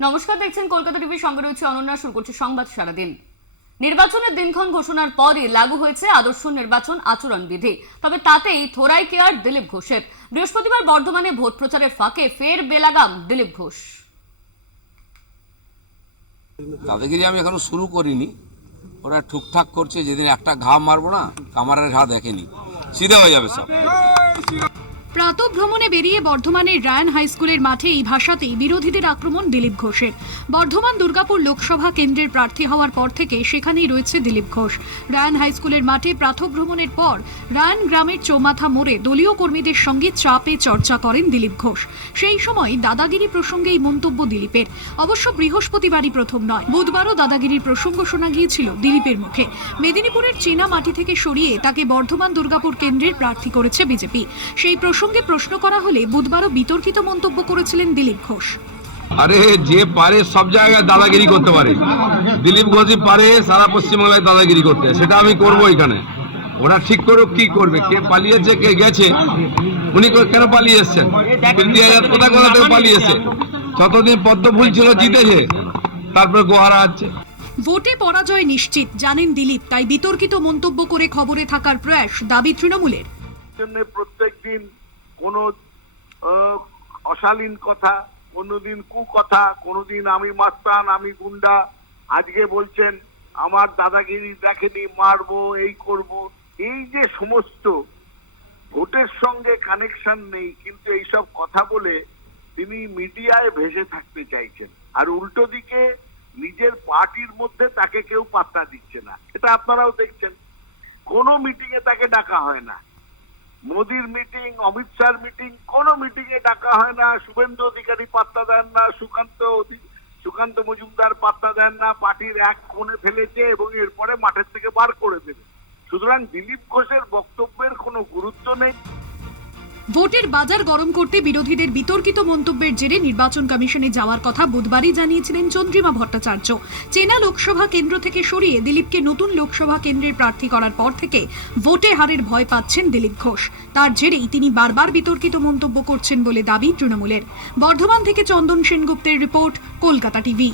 নমস্কার, দেখছেন কলকাতা টিভি। সঙ্গে রয়েছে অনন্যা। শুরু করছে সংবাদ সারাদিন। নির্বাচনের দিনক্ষণ ঘোষণার পরই লাগু হয়েছে আদর্শ নির্বাচন আচরণ বিধি। তবে তাতেই থোড়াই কেয়ার দিলীপ ঘোষের। বৃহস্পতিবার বর্ধমানে ভোট প্রচারের ফাঁকে ফের বেলাগাম দিলীপ ঘোষ। দাদাগিরি আমি এখনো শুরু করিনি, ওরা ঠুকঠাক করছে। যেদিন একটা ঘা মারবো না, কামারের ঘা দেখেনি, সিধে হয়ে যাবে সব। প্রাতঃ ভ্রমণে বেরিয়ে বর্ধমানের রায়ান হাই স্কুলের মাঠে এই ভাষাতেই বিরোধীদের আক্রমণ দিলীপ ঘোষের। বর্ধমান দুর্গাপুর লোকসভা কেন্দ্রের প্রার্থী হওয়ার পর থেকে সেখানেই রয়েছে দিলীপ ঘোষ। রায়ান হাই স্কুলের মাঠে প্রাতঃ ভ্রমণের পর রায়ান গ্রামের চৌমাথা মোড়ে দলীয় কর্মীদের সঙ্গে চাপে চর্চা করেন দিলীপ ঘোষ। সেই সময় দাদাগিরি প্রসঙ্গে এই মন্তব্য দিলীপের। অবশ্য বৃহস্পতিবারই প্রথম নয়, বুধবারও দাদাগিরির প্রসঙ্গ শোনা গিয়েছিল দিলীপের মুখে। মেদিনীপুরের চেনা মাটি থেকে সরিয়ে তাকে বর্ধমান দুর্গাপুর কেন্দ্রের প্রার্থী করেছে বিজেপি। সেই প্রসঙ্গে প্রশ্ন করা হলে বুধবারও বিতর্কিত মন্তব্য করেছিলেন দিলীপ ঘোষ। আরে যে পারে সব জায়গায় দাদাগিরি করতে পারে, দিলীপ ঘোষই পারে সারা পশ্চিমবাংলায় দাদাগিরি করতে। সেটা আমি করবো এখানে। ওরা ঠিক করুক, কি করবে, কে পালিয়েছে কে গেছে। উনি কেন পালিয়ে এসছেন? কোথায় কোথা থেকে পালিয়েছে? যতদিন পদ্ম ফুল ছিল জিতেছে, তারপরে গোহারা আছে। ভোটে পরাজয় নিশ্চিত জানেন দিলীপ, তাই বিতর্কিত মন্তব্য করে খবরে থাকার প্রয়াস দাবি তৃণমূলের। প্রত্যেকদিন কোনো অশালীন কথা, কোনোদিন কুকথা, কোনোদিন আমি মাস্তান, আমি গুন্ডা। আজকে বলছেন আমার দাদাগিরি দেখেনি, মারবো, এই করব। এই যে সমস্ত ভোটের সঙ্গে কানেকশন নেই, কিন্তু এইসব কথা বলে তিনি মিডিয়ায় ভেসে থাকতে চাইছেন। আর উল্টো দিকে নিজের পার্টির মধ্যে তাকে কেউ পাত্তা দিচ্ছে না। এটা আপনারাও দেখছেন, কোনো মিটিং এ তাকে ডাকা হয় না। মোদির মিটিং, অমিত শাহর মিটিং, কোনো মিটিং এ ডাকা হয় না। শুভেন্দু অধিকারী পাত্তা দেন না, সুকান্ত মজুমদার পাত্তা দেন না। পার্টির এক কোণে ফেলেছে এবং এরপরে মাঠের থেকে বার করে দেবে। সুতরাং দিলীপ ঘোষের বক্তব্যের কোনো গুরুত্ব নেই। ভোটের বাজার গরম করতে বিরোধীদের বিতর্কিত মন্তব্যের জেরে নির্বাচন কমিশনে যাওয়ার কথা বুধবারই জানিয়েছিলেন চন্দ্রিমা ভট্টাচার্য। চেনা লোকসভা কেন্দ্র থেকে সরিয়ে দিলীপকে নতুন লোকসভা কেন্দ্রের প্রার্থী করার পর থেকে ভোটে হারের ভয় পাচ্ছেন দিলীপ ঘোষ। তার জেরেই তিনি বারবার বিতর্কিত মন্তব্য করছেন বলে দাবি তৃণমূলের। বর্ধমান থেকে চন্দন সেনগুপ্তের রিপোর্ট, কলকাতা টিভি।